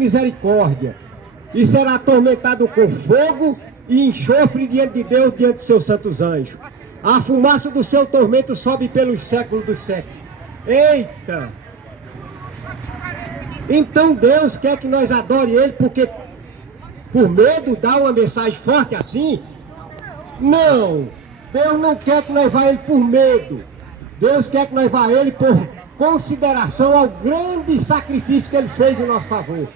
misericórdia, e será atormentado com fogo e enxofre diante de Deus, diante de seus santos anjos. A fumaça do seu tormento sobe pelos séculos dos séculos. Eita! Então Deus quer que nós adore Ele porque por medo dá uma mensagem forte assim? Não! Deus não quer que nós vá a Ele por medo. Deus quer que nós vá a Ele por consideração ao grande sacrifício que Ele fez em nosso favor.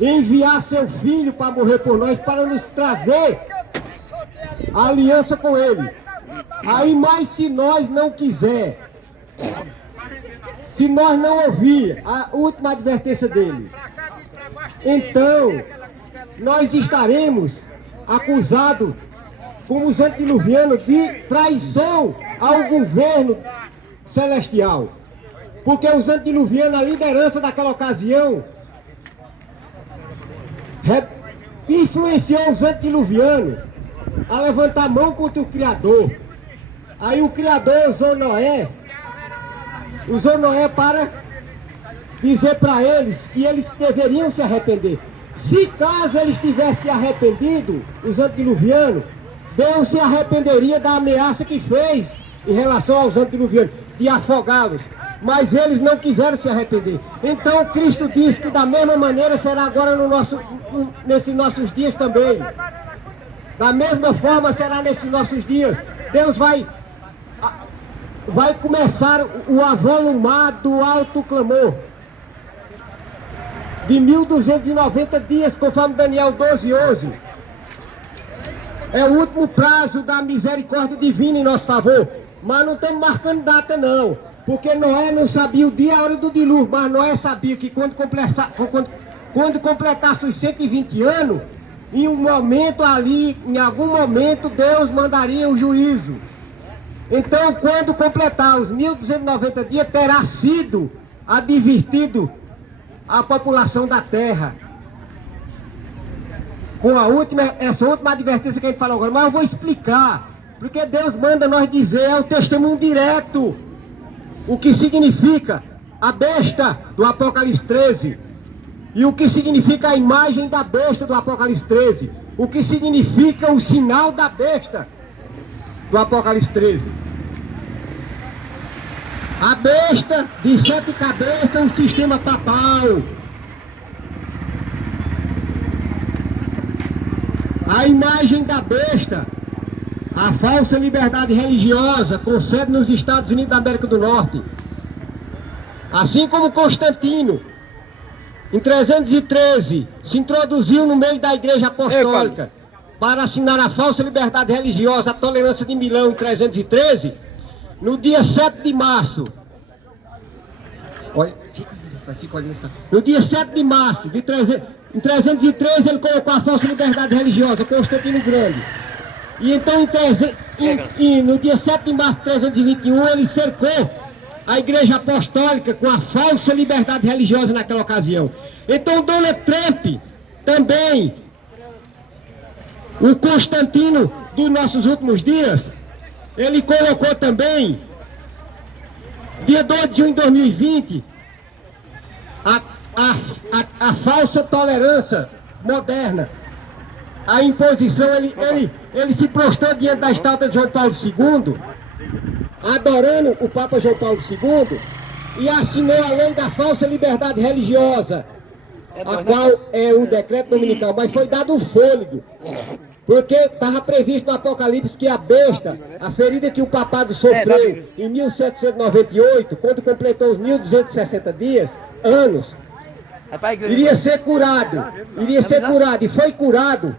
Enviar seu Filho para morrer por nós, para nos trazer a aliança com Ele. Aí, mas se nós não quiser, se nós não ouvir a última advertência dele, então nós estaremos acusados, como os antediluvianos, de traição ao governo celestial. Porque os antediluvianos, a liderança daquela ocasião, influenciou os antediluvianos a levantar a mão contra o Criador. Aí o Criador usou Noé para dizer para eles que eles deveriam se arrepender. Se caso eles tivessem arrependido, os antediluvianos, Deus se arrependeria da ameaça que fez em relação aos antediluvianos, de afogá-los. Mas eles não quiseram se arrepender. Então Cristo disse que da mesma maneira será agora nesses nossos dias também. Da mesma forma será nesses nossos dias. Deus vai começar o avolumar do alto clamor. De 1290 dias, conforme Daniel 12:11. É o último prazo da misericórdia divina em nosso favor. Mas não estamos marcando data não. Porque Noé não sabia o dia e a hora do dilúvio, mas Noé sabia que quando completasse os 120 anos, em um momento ali, em algum momento, Deus mandaria o juízo. Então, quando completar os 1290 dias, terá sido advertido a população da terra. Com essa última advertência que a gente falou agora, mas eu vou explicar. Porque Deus manda nós dizer, é o testemunho direto. O que significa a besta do Apocalipse 13 e o que significa a imagem da besta do Apocalipse 13, o que significa o sinal da besta do Apocalipse 13. A besta de 7 cabeças, um sistema papal. A imagem da besta, a falsa liberdade religiosa, com sede nos Estados Unidos da América do Norte. Assim como Constantino, em 313, se introduziu no meio da Igreja Apostólica para assinar a falsa liberdade religiosa, a tolerância de Milão, em 313, no dia 7 de março. No dia 7 de março, em 313, ele colocou a falsa liberdade religiosa, Constantino Grande. E então, no dia 7 de março de 321, ele cercou a Igreja Apostólica com a falsa liberdade religiosa naquela ocasião. Então, Donald Trump, também, o Constantino dos nossos últimos dias, ele colocou também, dia 2 de junho de 2020, a falsa tolerância moderna. A imposição, ele se prostrou diante da estátua de João Paulo II, adorando o Papa João Paulo II, e assinou a lei da falsa liberdade religiosa, a qual é o decreto dominical, mas foi dado o fôlego, porque estava previsto no Apocalipse que a besta, a ferida que o papado sofreu em 1798, quando completou os 1260 anos, iria ser curado, e foi curado.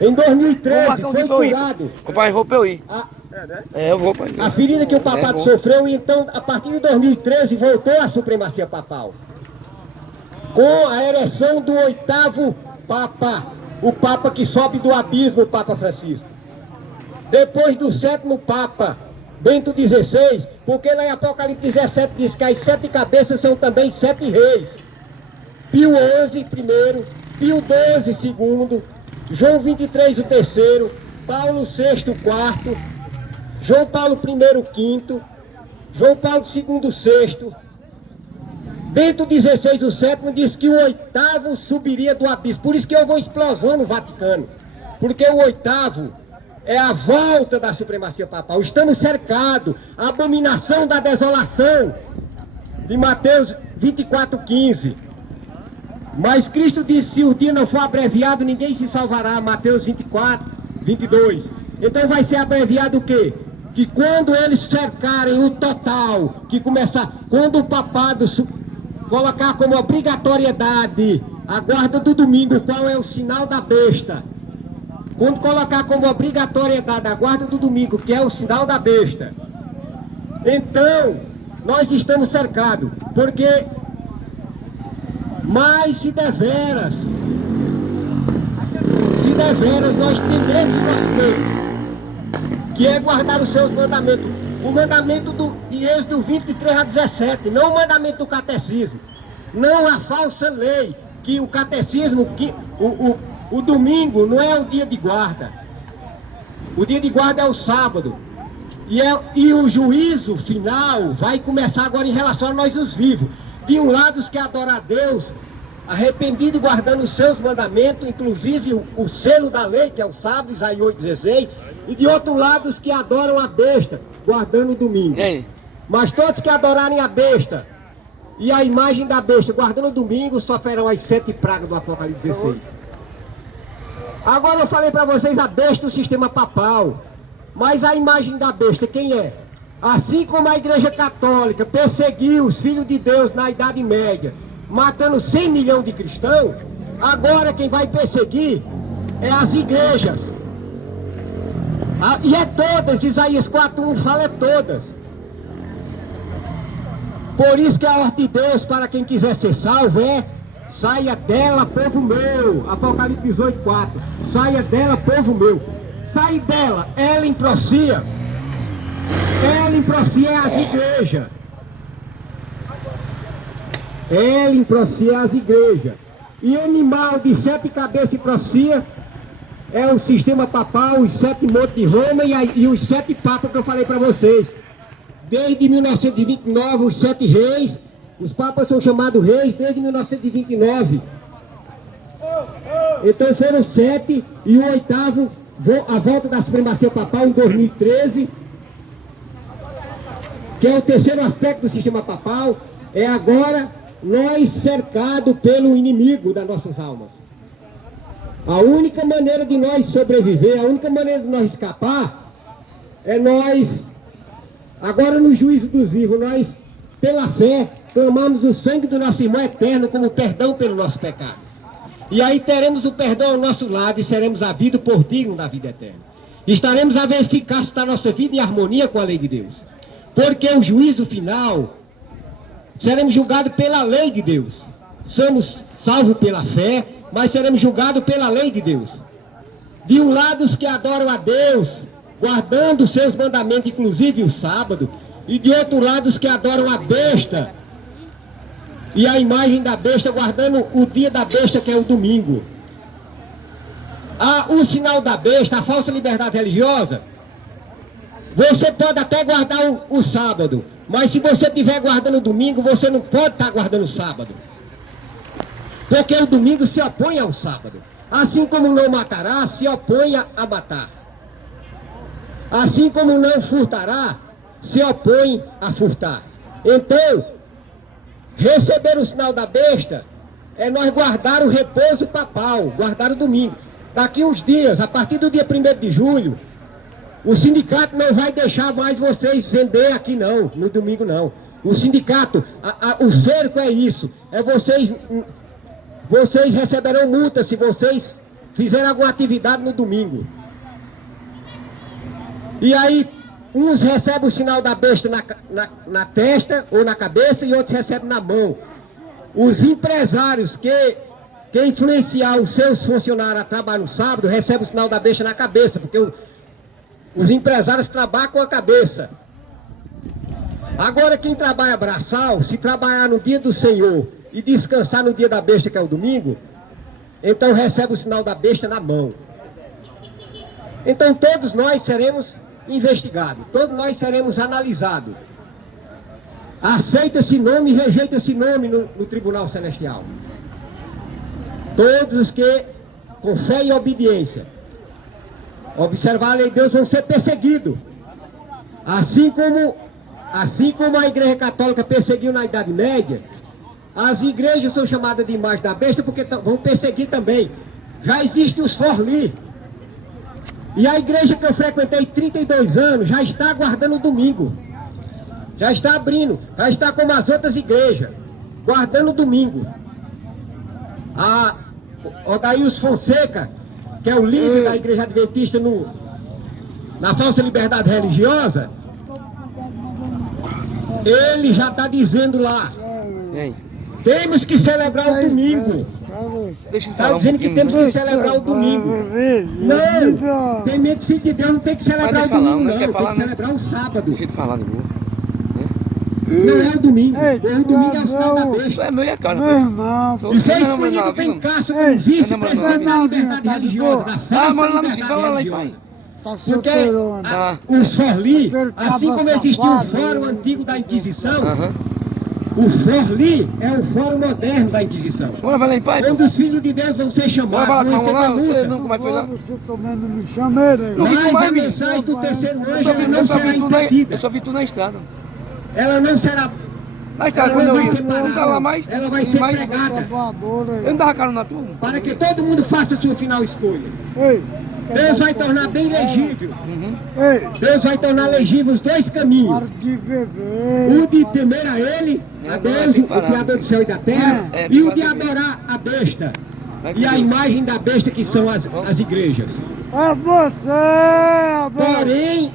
Em 2013 foi curado. Compadre, vou pra eu ir. Eu vou pra ir. A ferida que o papado sofreu, e então, a partir de 2013, voltou a supremacia papal. Com a ereção do 8º Papa, o Papa que sobe do abismo, o Papa Francisco. Depois do 7º Papa, Bento XVI, porque lá em Apocalipse 17 diz que as 7 cabeças são também 7 reis. Pio XI primeiro, Pio XII segundo, João 23 o terceiro, Paulo VI o quarto, João Paulo I o quinto, João Paulo II o sexto, Bento XVI, o sétimo, disse que o oitavo subiria do abismo. Por isso que houve uma explosão no Vaticano. Porque o oitavo é a volta da supremacia papal. Estamos cercados. A abominação da desolação. De Mateus 24:15. Mas Cristo disse, se o dia não for abreviado, ninguém se salvará. Mateus 24:22. Então vai ser abreviado o quê? Que quando eles cercarem o total, que começar, quando o papado colocar como obrigatoriedade a guarda do domingo, qual é o sinal da besta? Quando colocar como obrigatoriedade a guarda do domingo, que é o sinal da besta, então nós estamos cercados, porque mas se deveras nós tememos o nosso Deus, que é guardar os seus mandamentos, o mandamento de Êxodo 23:17, não o mandamento do catecismo, não a falsa lei, que o catecismo, que o domingo não é o dia de guarda, o dia de guarda é o sábado, e o juízo final vai começar agora em relação a nós os vivos. De um lado os que adoram a Deus, arrependido e guardando os seus mandamentos, inclusive o selo da lei, que é o sábado, Isaías 8:16, e de outro lado os que adoram a besta, guardando o domingo. Mas todos que adorarem a besta e a imagem da besta, guardando o domingo, sofrerão as 7 pragas do Apocalipse 16. Agora eu falei para vocês a besta do sistema papal, mas a imagem da besta quem é? Assim como a Igreja Católica perseguiu os filhos de Deus na Idade Média, matando 100 milhões de cristãos, agora quem vai perseguir é as igrejas. E é todas, Isaías 4:1 fala é todas. Por isso que a ordem de Deus para quem quiser ser salvo é: saia dela, povo meu. Apocalipse 18:4. Saia dela, povo meu. Sai dela, ela em profecia. Ela em profecia é as igrejas. Ela em profecia é as igrejas. E animal de 7 cabeças em profecia é o sistema papal, os 7 montes de Roma e os 7 papas que eu falei para vocês. Desde 1929, os 7 reis, os papas são chamados reis desde 1929. Então foram 7 e o 8º, a volta da supremacia papal em 2013, que é o terceiro aspecto do sistema papal, é agora nós cercados pelo inimigo das nossas almas. A única maneira de nós sobreviver, a única maneira de nós escapar, é nós, agora no juízo dos vivos, nós, pela fé, clamamos o sangue do nosso irmão eterno como perdão pelo nosso pecado. E aí teremos o perdão ao nosso lado e seremos havidos por digno da vida eterna. Estaremos a ver a eficácia da nossa vida em harmonia com a lei de Deus. Porque o juízo final, seremos julgados pela lei de Deus. Somos salvos pela fé, mas seremos julgados pela lei de Deus. De um lado os que adoram a Deus, guardando os seus mandamentos, inclusive o sábado, e de outro lado os que adoram a besta, e a imagem da besta, guardando o dia da besta, que é o domingo. O sinal da besta, a falsa liberdade religiosa, você pode até guardar o sábado, mas se você estiver guardando o domingo, você não pode estar guardando o sábado. Porque o domingo se opõe ao sábado. Assim como não matará, se opõe a matar. Assim como não furtará, se opõe a furtar. Então, receber o sinal da besta é nós guardar o repouso papal, guardar o domingo. Daqui uns dias, a partir do dia 1º de julho, o sindicato não vai deixar mais vocês vender aqui não, no domingo não. O sindicato, o cerco é isso, é vocês receberão multa se vocês fizerem alguma atividade no domingo. E aí, uns recebem o sinal da besta na testa ou na cabeça e outros recebem na mão. Os empresários que influenciar os seus funcionários a trabalhar no sábado recebem o sinal da besta na cabeça, porque os empresários trabalham com a cabeça. Agora quem trabalha braçal, se trabalhar no dia do Senhor e descansar no dia da besta, que é o domingo, então recebe o sinal da besta na mão. Então todos nós seremos investigados, todos nós seremos analisados. aceita esse nome e rejeita esse nome no Tribunal Celestial. Todos os que, com fé e obediência, observar a lei de Deus vão ser perseguidos. Assim como a Igreja Católica perseguiu na Idade Média, as igrejas são chamadas de imagem da besta porque vão perseguir também. Já existem os forli. E a igreja que eu frequentei 32 anos já está guardando o domingo. Já está abrindo, já está como as outras igrejas, guardando o domingo. A Odaíus Fonseca, que é o líder da Igreja Adventista na falsa liberdade religiosa, ele já está dizendo lá, temos que celebrar o domingo. Está dizendo que temos que celebrar o domingo. Não, tem medo de filho de Deus, não tem que celebrar o domingo não, tem que celebrar o sábado. Deixa eu te falar de novo. Não é o domingo, o domingo é o sinal da besta. É meia cara. E foi escolhido bem Cássio como vice-presidente da liberdade religiosa, da falsa liberdade religiosa. Porque os forli, assim como existia o fórum antigo da Inquisição, o forli é o fórum moderno da Inquisição. Quando os filhos de Deus vão ser chamados, vão receber multa. Mas a mensagem do terceiro anjo ela não será impedida. Eu só vi tu na estrada. Ela não será. Na estrada, Ela quando não eu vai ia. ser Não tá lá parada. mais. Ela vai ser pregada. Eu não dava cara na tua. Para que todo mundo faça a sua final escolha. Deus vai tornar bem legível. Deus vai tornar legível os dois caminhos. O de temer a Ele, a Deus, o Criador do céu e da terra, e o de adorar a besta. E a imagem da besta que são as igrejas. Porém,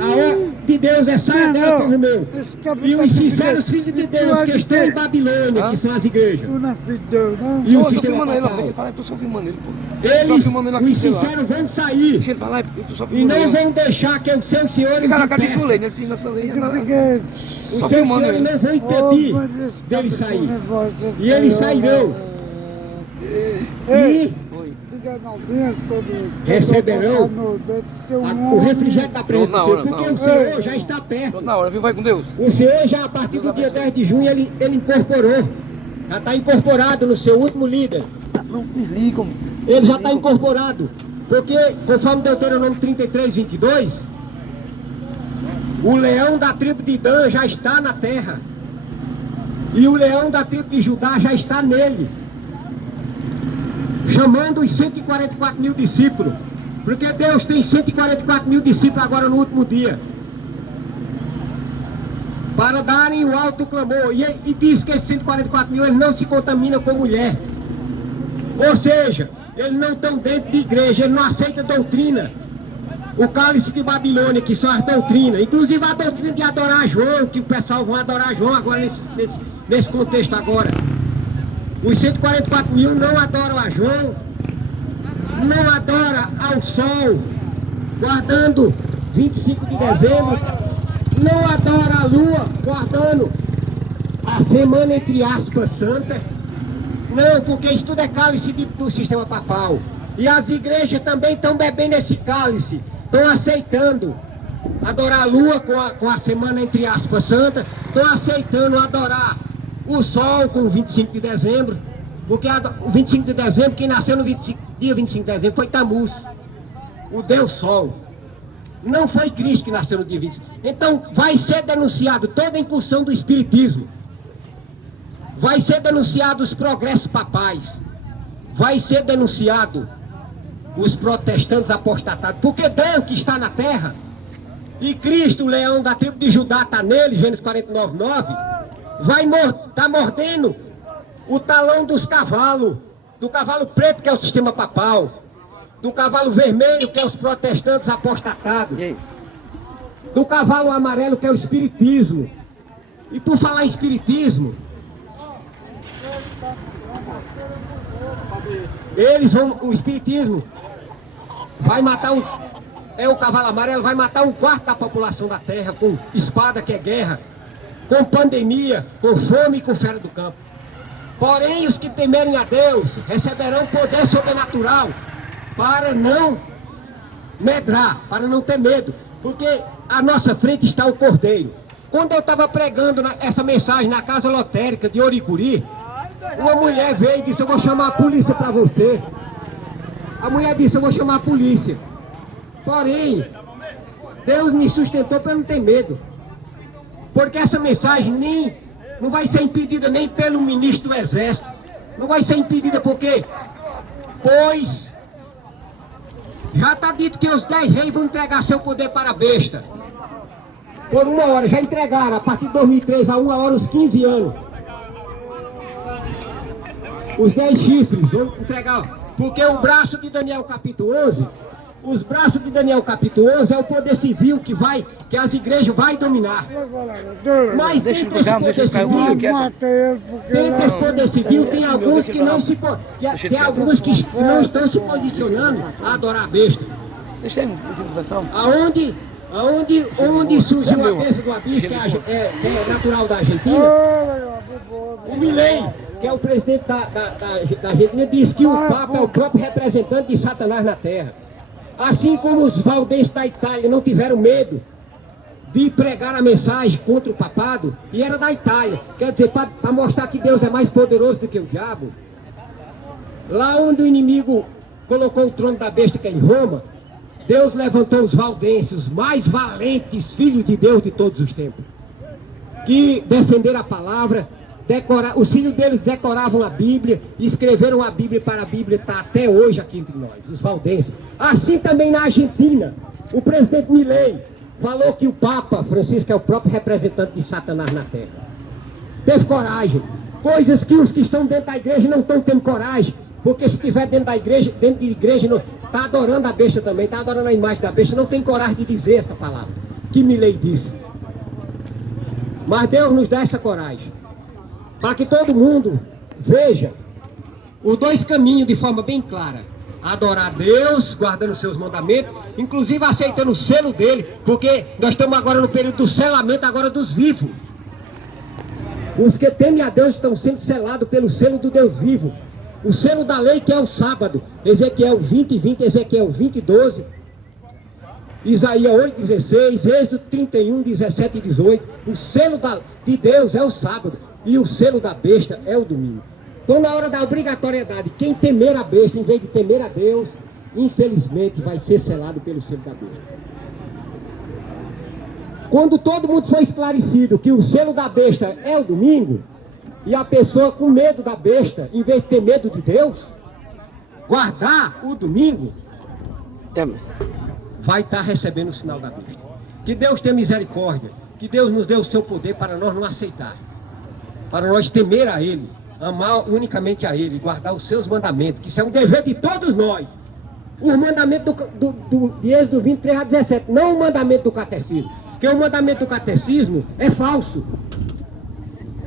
a ordem de Deus é saia dela, povo meu. E os sinceros filhos de Deus que estão em Babilônia, que são as igrejas. E o sistema papal. Eu tô só filmando ele, pô. Eles, os sinceros, vão sair. Deixa ele falar, eu tô só E filmando ele. não vão deixar que os seus senhores Cara, cadê essa impeçam. lei? Ele tem nossa lei. Os Só seus filmando senhores ele. não vão impedir dele sair. E eles sairão. E receberão o refrigério da presença do Senhor, porque o Senhor já está perto. Na hora, viu? Vai com Deus. O Senhor já, a partir do dia 10 de junho, ele incorporou. Já está incorporado no seu último líder. Não desligam. Ele já está incorporado. Porque, conforme Deuteronômio 33, 22, o leão da tribo de Dan já está na terra. E o leão da tribo de Judá já está nele. Chamando os 144 mil discípulos. Porque Deus tem 144 mil discípulos agora no último dia. Para darem o alto clamor. E diz que esses 144 mil eles não se contaminam com mulher. Ou seja, eles não estão dentro de igreja, eles não aceitam doutrina. O cálice de Babilônia, que são as doutrinas. Inclusive a doutrina de adorar João, que o pessoal vai adorar João agora nesse contexto agora. Os 144 mil não adoram a João, não adoram ao sol, guardando 25 de dezembro, não adoram a lua, guardando a semana entre aspas santa. Não, porque isso tudo é cálice do sistema papal. E as igrejas também estão bebendo esse cálice, estão aceitando adorar a lua com a semana entre aspas santa, estão aceitando adorar o sol com o 25 de dezembro, porque o 25 de dezembro, quem nasceu no dia 25 de dezembro foi Tamuz, o Deus Sol. Não foi Cristo que nasceu no dia 25. Então vai ser denunciado toda a incursão do espiritismo. Vai ser denunciado os progressos papais. Vai ser denunciado os protestantes apostatados. Porque Deus que está na terra, e Cristo, o leão da tribo de Judá, está nele, Gênesis 49, 9, vai tá mordendo o talão dos cavalos, do cavalo preto, que é o sistema papal, do cavalo vermelho, que é os protestantes apostatados, do cavalo amarelo, que é o espiritismo. E por falar em espiritismo, o espiritismo vai matar o cavalo amarelo vai matar 1/4 da população da terra, com espada, que é guerra, com pandemia, com fome e com fera do campo. Porém, os que temerem a Deus receberão poder sobrenatural para não medrar, para não ter medo, porque à nossa frente está o Cordeiro. Quando eu estava pregando essa mensagem na casa lotérica de Oricuri, uma mulher veio e disse: eu vou chamar a polícia para você. A mulher disse: eu vou chamar a polícia. Porém, Deus me sustentou para eu não ter medo. Porque essa mensagem não vai ser impedida nem pelo ministro do Exército. Não vai ser impedida por quê? Pois já está dito que os 10 reis vão entregar seu poder para a besta. Por 1 hora, já entregaram, a partir de 2003, a 1 hora, os 15 anos. Os 10 chifres vão entregar. Porque o braço de Daniel capítulo 11, os braços de Daniel capítulo 11 é o poder civil que as igrejas vão dominar. Mas dentro desse poder civil, tem alguns que não se tem alguns que não estão se posicionando a adorar a besta. Deixa aí, pessoal. Onde surgiu a besta do abismo, que é natural da Argentina, o Milei, que é o presidente da Argentina, diz que o Papa é o próprio representante de Satanás na Terra. Assim como os valdenses da Itália não tiveram medo de pregar a mensagem contra o papado, e era da Itália, quer dizer, para mostrar que Deus é mais poderoso do que o diabo. Lá onde o inimigo colocou o trono da besta, que é em Roma, Deus levantou os valdenses, os mais valentes filhos de Deus de todos os tempos, que defenderam a palavra. Os filhos deles decoravam a Bíblia, escreveram a Bíblia para a Bíblia estar até hoje aqui entre nós, os valdenses. Assim também na Argentina, o presidente Milei falou que o Papa Francisco é o próprio representante de Satanás na Terra. Teve coragem, coisas que os que estão dentro da igreja não estão tendo coragem, porque se estiver dentro de igreja, está adorando a besta também, está adorando a imagem da besta, não tem coragem de dizer essa palavra que Milei disse. Mas Deus nos dá essa coragem, para que todo mundo veja os 2 caminhos de forma bem clara: adorar a Deus, guardando seus mandamentos, inclusive aceitando o selo dele, porque nós estamos agora no período do selamento agora dos vivos. Os que temem a Deus estão sendo selados pelo selo do Deus vivo, o selo da lei, que é o sábado. Ezequiel 20:20, Ezequiel 20:12, Isaías 8:16, Êxodo 31:17 e 18. O selo de Deus é o sábado e o selo da besta é o domingo. Então, na hora da obrigatoriedade, quem temer a besta em vez de temer a Deus, infelizmente vai ser selado pelo selo da besta. Quando todo mundo foi esclarecido que o selo da besta é o domingo, e a pessoa com medo da besta, em vez de ter medo de Deus, guardar o domingo, vai estar recebendo o sinal da besta. Que Deus tenha misericórdia, que Deus nos dê o seu poder para nós não aceitar, para nós temer a Ele, amar unicamente a Ele, guardar os seus mandamentos, que isso é um dever de todos nós. Os mandamentos de Êxodo 23:17, não o mandamento do catecismo, porque o mandamento do catecismo é falso.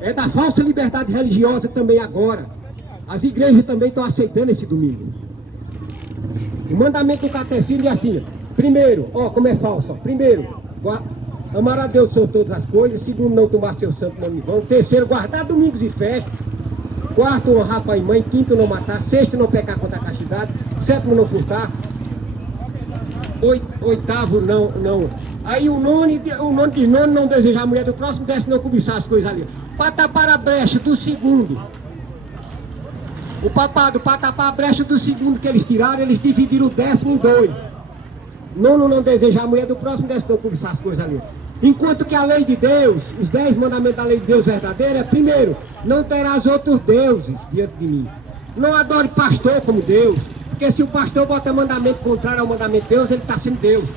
É da falsa liberdade religiosa também agora. As igrejas também estão aceitando esse domingo. O mandamento do catecismo é assim: primeiro, como é falso? Primeiro, amar a Deus sobre todas as coisas. Segundo, não tomar seu santo nome em vão. Terceiro, guardar domingos e festas. Quarto, honrar pai e mãe. Quinto, não matar. Sexto, não pecar contra a castidade. Sétimo, não furtar. Oitavo, não. Aí o nono diz: não desejar a mulher do próximo. 10, não cobiçar as coisas ali. Para tapar a brecha do segundo, o papado, para tapar a brecha do segundo que eles tiraram, eles dividiram o 10º em 2. Nono, não desejar a mulher do próximo. 10, não cobiçar as coisas ali. Enquanto que a lei de Deus, os 10 mandamentos da lei de Deus verdadeira, é: primeiro, não terás outros deuses diante de mim. Não adore pastor como Deus, porque se o pastor bota mandamento contrário ao mandamento de Deus, ele está sendo Deus.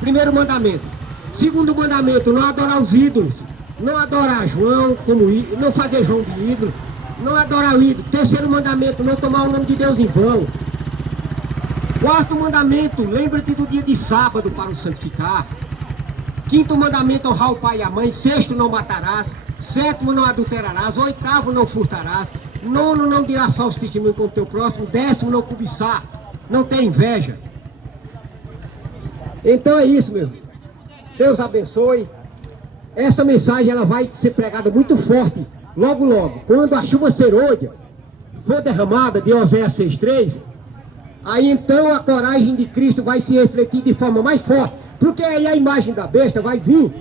Primeiro mandamento. Segundo mandamento, não adorar os ídolos. Não adorar João como ídolo, não fazer João de ídolo, não adorar o ídolo. Terceiro mandamento, não tomar o nome de Deus em vão. Quarto mandamento, lembra-te do dia de sábado para o santificar. Quinto mandamento, honrar o pai e a mãe. Sexto, não matarás. Sétimo, não adulterarás. Oitavo, não furtarás. Nono, não dirás falso testemunho com o teu próximo. 10º, não cobiçar, não ter inveja. Então é isso, meu. Deus abençoe. Essa mensagem ela vai ser pregada muito forte, logo, logo. Quando a chuva serôdia for derramada, de Oséias 6:3, aí então a coragem de Cristo vai se refletir de forma mais forte. Porque aí a imagem da besta vai vir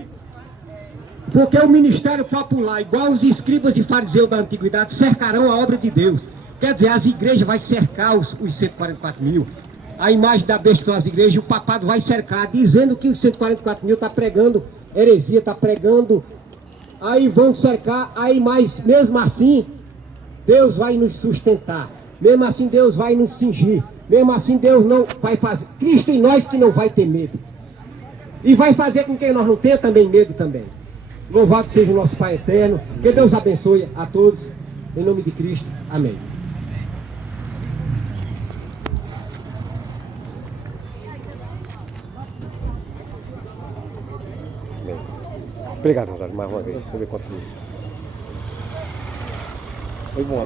Porque o ministério popular, igual os escribas e fariseus da antiguidade, cercarão a obra de Deus. Quer dizer, as igrejas vão cercar os 144 mil. A imagem da besta são as igrejas, e o papado vai cercar, dizendo que os 144 mil está pregando heresia, está pregando. Aí vão cercar, aí mas mesmo assim, Deus vai nos sustentar. Mesmo assim, Deus vai nos cingir. Mesmo assim, Deus não vai fazer. Cristo em nós que não vai ter medo. E vai fazer com que nós não tenhamos também medo também. Louvado seja o nosso Pai eterno. Que Deus abençoe a todos. Em nome de Cristo. Amém. Obrigado, Rosário, mais uma vez. Deixa eu ver quantos minutos. Foi bom,